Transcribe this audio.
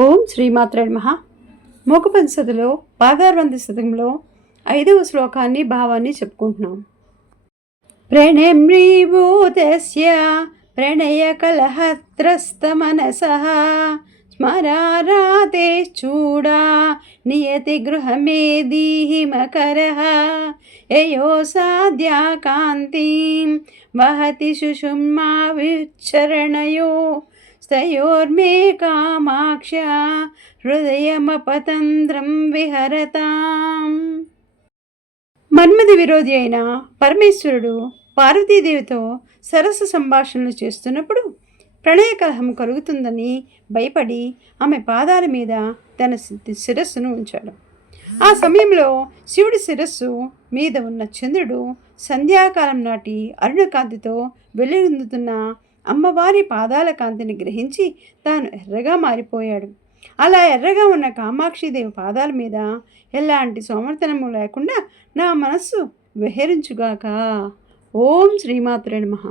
ఓం శ్రీమాత్రే మహా మూకపంచతిలో పాదార్వంతి శతకంలో ఐదవ శ్లోకాన్ని భావాన్ని చెప్పుకుంటున్నాం. ప్రణమ్రీభూతస్య ప్రణయ కలహత్రస్త మనస స్మరారాతే చూడా నియతి గృహమేదీహి మకర యయో సాధ్యా కాంతిం వహతి సుషుమ్మా విచ్చరణయో కామాక్ష హృదయమపతంద్రం విహరతాం. మన్మది విరోధి అయిన పరమేశ్వరుడు పార్వతీదేవితో సరస్సు సంభాషణలు చేస్తున్నప్పుడు ప్రణయ కలహం కలుగుతుందని భయపడి ఆమె పాదాల మీద తన శిరస్సును ఉంచాడు. ఆ సమయంలో శివుడి శిరస్సు మీద ఉన్న చంద్రుడు సంధ్యాకాలం నాటి అరుణకాంతితో వెలుగొందుతున్న అమ్మవారి పాదాల కాంతిని గ్రహించి తాను ఎర్రగా మారిపోయాడు. అలా ఎర్రగా ఉన్న కామాక్షిదేవి పాదాల మీద ఎలాంటి సోమర్తనము లేకుండా నా మనస్సు విహరించుగాక. ఓం శ్రీమాతురే నమః.